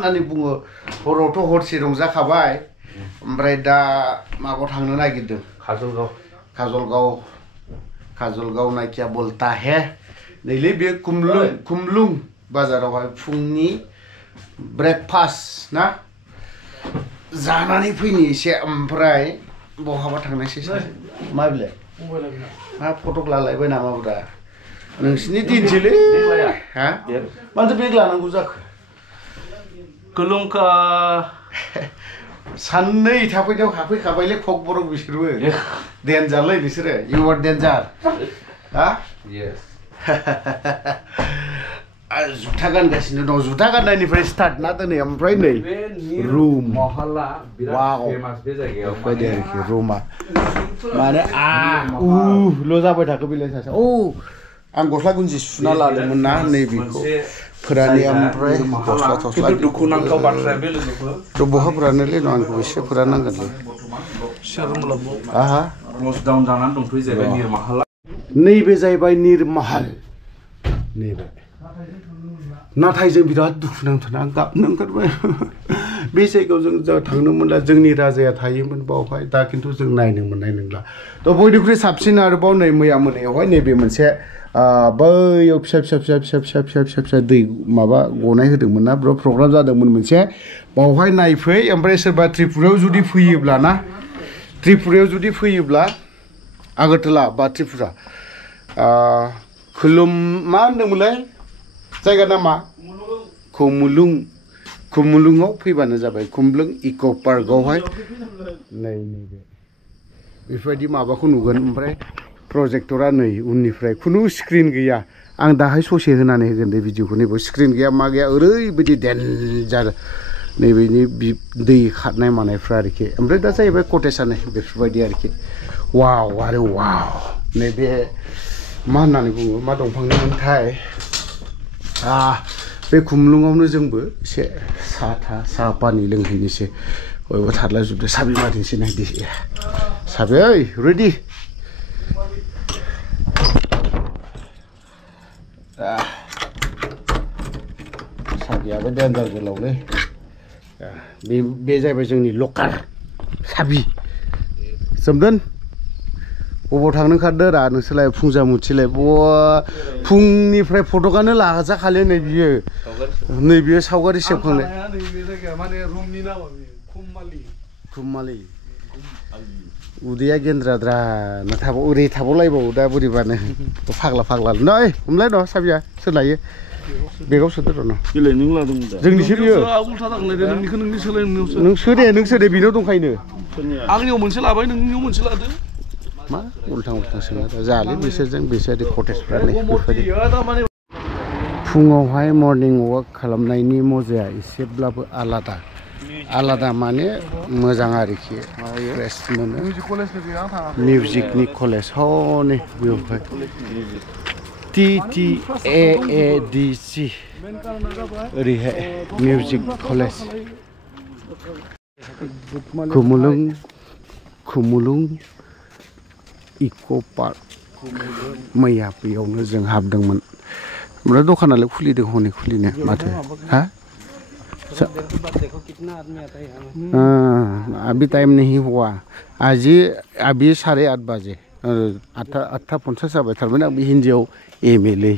होननानै बुङो हरावथ' हरसे रंजाखाबाय ओमफ्राय दा माबायाव थांनो नागिरदों काजलगाव नायखिया बोलता है नैलै बे कुमलुं बाजारावहाय फुंनि ब्रेकफास्ट ना जानानै फैनि एसे ओमफ्राय बहाबा थांनायसै मा बिलाय मा फटक लालायबाय नामाब्रा नोंसिनि दिनसैलै हा मानोथो बेग लानांगौ जाखो कुलुंका साननै थाफैनायाव हाफैखाबायलै ककबरक बिसोरबो डेन्जारलै बिसोरो इउ आर डेन्जार हा जुथा गानगासिनो दं जुथा गाननायनिफ्राय स्टार्ट ना दिनै ओमफ्राय नै रुम वाव बेबायदि आरोखि रुमा माने ल' जाबाय थाखो बेलाय सासे आं गस्ला गुन्जि सुना लादोंमोन ना नैबेखौ फोरानि ओमफ्राय गस्ला थस्ला दुखुनांथाव बाथ्राया बे लोगोफोर थ' बहा फोरानोलै न' आंखौ एसे फोराननांगोनलै आहा लकडाउन जानानै दंथ'यो जाहैबाय निरमाहाला नैबे जाहैबाय निरमाहाल नैबे नाथाय जों बिराद दुखुनांथाव आं गाबनो ओंखारबाय बे जायगायाव जों थांनो मोनला जोंनि राजाया थायोमोन बावहाय दा खिन्थु जों नायनो मोननाय नंला थ' बयनिख्रुइ साबसिन आरोबाव नै मैया मोनायावहाय नैबे मोनसे बैयाव फिसा दै माबा गनाय होदोंमोन ना बेयाव प्रग्राम जादोंमोन मोनसे बावहाय नायफै ओमफ्राय सोरबा त्रिपुरायाव जुदि फैयोब्ला ना त्रिपुरायाव जुदि फैयोब्ला आगरतला बा त्रिपुरा मा होनदोंमोनलाय जायगा नामा खुमुलुङाव फैबानो जाबाय खुमलुं इक' पार्कआवहाय नैबे बेफोरबायदि माबाखौ नुगोन ओमफ्राय प्रजेक्टरा नै उननिफ्राय खुनु स्क्रिन गैया आं दाहाय ससे होनानै होगोन दे भिडिअखौ नैबे स्क्रिन गैया मा गैया ओरैबायदि डेन्जार नैबेनि दै खारनाय मानायफ्रा आरोखि ओमफ्राय दा जाहैबाय कटेजआनो बेफोरबायदि आरोखि वाव आरो वाव नैबे मा होननानै बुङो मा दंफांनिमोनथाय बे खुमलुङावनो जोंबो एसे साहा पानि लोंहैनोसै बयबो थारलाजोबदो साबि मारिनोसै नायदो साबि ओइ रेडि साबियाबो डेन्जार गोलावलै बे जाहैबाय जोंनि लकार साबि सोमदोन बबाव थांनो ओंखारदो रा नोंसोरलाय फुंजा मुथिलाय फुंनिफ्राय फटकआनो लाजाखालि नै बियो सावगारि सेबखांनाय खुमालि उदैया गेन्द्राद्रा ओरै थाबावलायबावो दा बोरैबानो फाग्ला नै हमलाय न' साबिया सोर लायो बेगाव सोदो र' न' जोंनिसो बियो नों सोदे बेनाव दंखायो आंनियाव मोनसे लाबाय नोंनियाव मोनसे लादो मा उल्थां सोङो जाले बिसोर कटेजफ्रानो बेफोरबायदि फुङावहाय मर्निं वाक खालामनायनि मजाया एसेब्लाबो आलादा माने मोजां आरोखि फ्रेस मोनो मिउजिकनि कलेज हनै बेवहाय TTAADC ओरैहाय मिउजिक कलेज खुमुलुं इक' पार्क मैया बेयावनो जों हाबदोंमोन ओमफ्राय दखानालाय खुलिदों हनै खुलिनो माथो हा अभी टाइम नहीं हुआ अभी 8:30 बजे 8:50 जाबाय थारमाने आं हिन्दीयाव MA लै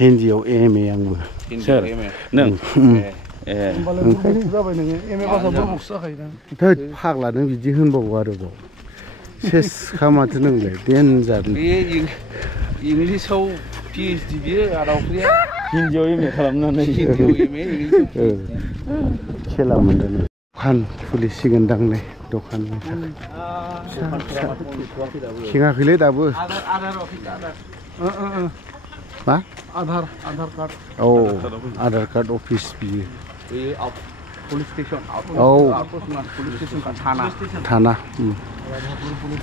हिन्दीयाव MA आंबो सोर नों फाग्ला नों बिदि होनबावो आरोबाव सेसखा माथो नोंलाय डेन्जार इंलिसाव PhD बियो आदावफ्रिया हिन्दीयाव MA खालामनानै खेला मोनदों दखान खुलिसिगोनदां नै दखाननि थाखाय खेङाखैलै दाबो मा आधार कार्ड औ आधार कार्ड अफिस बियो पुलिस स्टेशन औ पुलिस स्टेशन थाना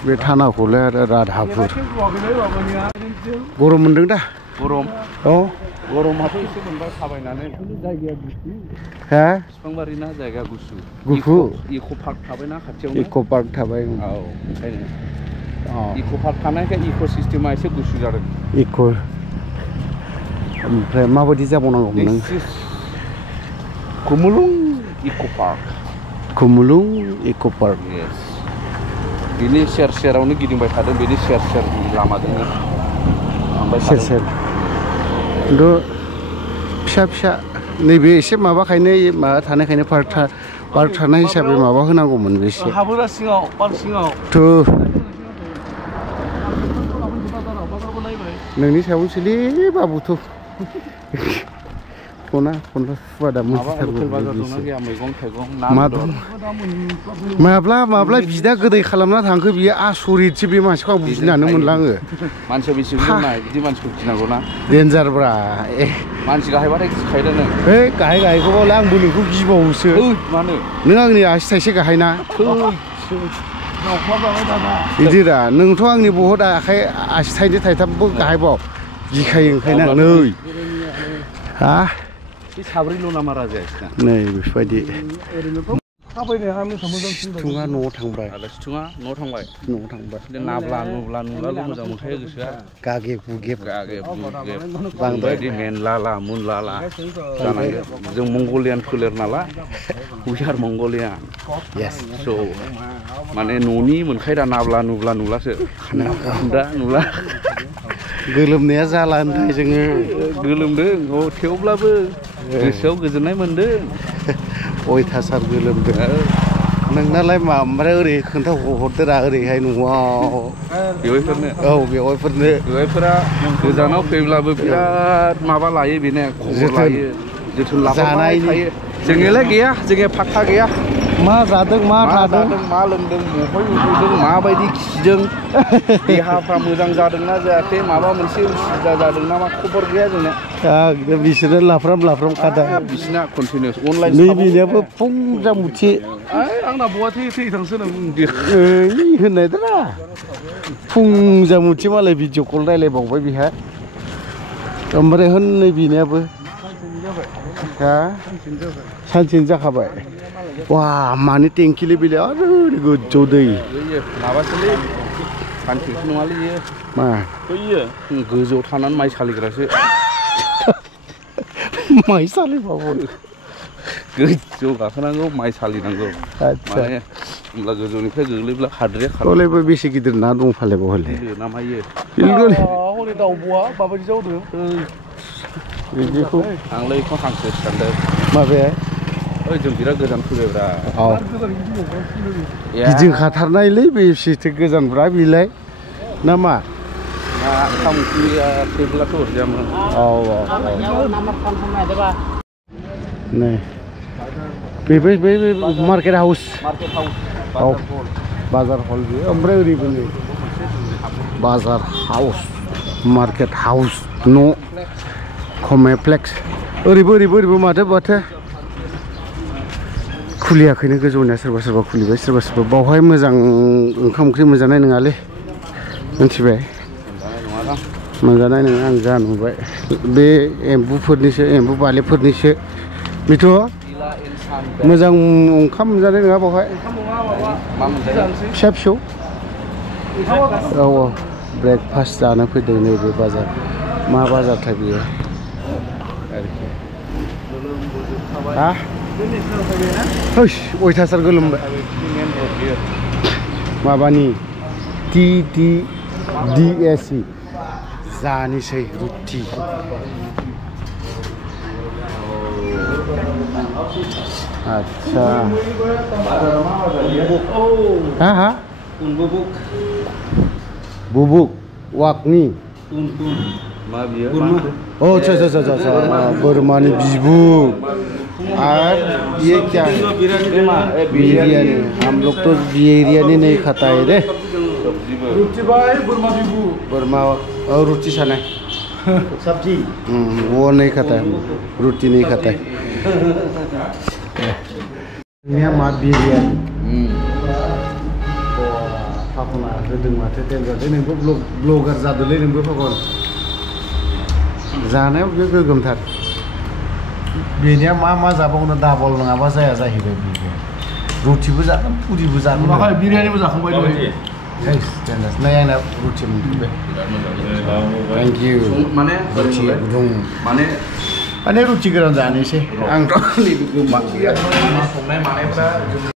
बे थानाखौलाय आरो राधापुर गरम मोनदों दा गरम औ गरमाथ' एसे मोनबाय थाबायनानै जायगाया गुसु हा बिफांबारि ना जायगा गुसु इक' पार्क थाबायना खाथियावनो इक' पार्क थाबाय औ ओंखायनो इक' पार्क थानायखाय इक' सिस्टेमा एसे गुसु जादों ओमफ्राय माबायदि जाबावनांगौमोन नों Kumulung Eco Park. Kumulung Eco Park. Yes. Ini share-shareआवनो गिदिंबाय थादों बेनि share लामाजोंनो. सेर खिन्थु फिसा नैबे एसे माबाखायनो माबा थानायखायनो पार्क थानाय हिसाबै माबा होनांगौमोन बेसे हाबोरा सिङाव पार्क सिङाव थ' नोंनि सायावसोलै बाबुथ' खना फुवादा माब्ला बिदा गोदै खालामना थांखो बियो आसरितसो बे मानसिखौ आं बुजिनानै मोनलाङो मानसिया बेसेबां बिदि मानसिखौ गिनांगौ ना देन्जारब्रा मानसि गाहायबाथाय गिखायोदा नों गाहायखौबालाय आंबो नोंखौ गिबावोसो मानो नों आंनि आसि थाइसे गाहायना बिदिरा नोंथ' आंनि बहुद आखाइ आसि थाइनै थाइथामबो गाहायबाव गिखायो ओंखायनो आं नै हा साब्रैल' नामा राजाया नै बेफोरबायदि सिथुङा न'आव थांबाय न'आव थांबाय नाब्ला मोजां मोनखायो गोसोआ गागेब गुगेब बांद्राय मेनलाला मुनलाला जानांगोन जों मंगलियान फोलेर नालाय we are Mongolian स' माने न'नि मोनखायो दा नाब्ला नुब्लासो दा नुला गोलोमनाया जाला होनथाय जोङो गोलोमदों थेवब्लाबो गोसोआव गोजोननाय मोनदों अयथासार गोलोमदों नोंनालाय मा ओमफ्राय ओरै खोन्थाहरदोरा ओरैहाय न'आव बेवाइफोरा गोजानाव फैब्लाबो बिराद माबा लायो बेनो खबर लायो जोथोन लाबाय थायो जोंनिलाय गैया जोंनिया फाक्का गैया मा जादों मा थादों मा लोंदों बहाय उन्दुदों माबायदि खिदों देहाफ्रा मोजां जादोंना जायाखै माबा मोनसे उसुबिदा जादों नामा खबर गैया जोंना बिसोरो लाफ्राम खादा बिसोरना कन्टिनिउस अनलाइन नैबेनियाबो फुंजा मुथि आंना बहा थैथांसो नों होननाय दा फुंजा मुथि मालाय भिडिअ कल रायलायबावबाय बिहा ओमफ्राय होन नैबेनियाबो सानसेनो जाखाबाय वा मानि टेंकिले बेलाय आरो गोजौ दै माबासोलै सानसेसो नङालै इयो मा गोजौआव थानानै माइ सालिग्रासो माइ सालिबावो गोजौआव गाखोनांगौ माइ सालिनांगौ माने होमब्ला गोजौनिफ्राय गोग्लैब्ला हाद्रिया खारलायबो बेसे गिदिर ना दं फाले बहायलाय ना मायो हनै दाउब'आ माबायदि जावदों बिदिखौ आंलाय बेखौ हांसो सानदों माबाया जों बिराद गोजान फैबायब्रा गिदिंखाथारनायलै बेसेथो गोजानब्रा बेलाय ना मा ओंखाम ओंख्रिया फैब्लाथ' हरजायामोन नै बे मार्केट हाउस बाजार हल बे ओमफ्राय ओरैबो नै बाजार हाउस मार्केट हाउस न' कमप्लेक्स ओरैबो माथो खुलियाखैनो गोजौनिया सोरबा खुलिबाय सोरबा बावहाय मोजां ओंखाम ओंख्रि मोनजानाय नङालै मिथिबाय मोनजानाय नङा आं जा नुबाय बे एम्बु बालेबफोरनिसो बेथ' मोजां ओंखाम मोनजानाय नङा बावहाय फिसा औ ब्रेकफास्ट जानो फैदों नैबे बाजार मा बाजारथाय बियो अयथासार गोलोमबाय माबानि TTDSC जानोसै रुटि आच्छा हा बुबुक वाकनि बोरमानि बिबु और ये क्या है बिरयानी हम लोग तो बिरयानी नहीं खाता है रे बोरमा और रोटी खाना है सब्जी वो नहीं खाता है रोटी नहीं खाता है ये मा बिरयानी फाखना होदों माथो देनजारलै नोंबो ब्लगार जादोलै नोंबो फाखन जानायाव बे गोगोमथार बेनिया मा जाबावनो डाबल नङाबा जाया जाहैबाय बियो रुटिबो जागोन पुरिबो जागोन बिरियानिबो जाखांबाय नै आंना रुटि मोनफैबाय थेंक इउ माने रुटि गुदुं माने माने रुटि गोरान जानोसै आंथ' नैबे गोमा संनाय मानायफ्रा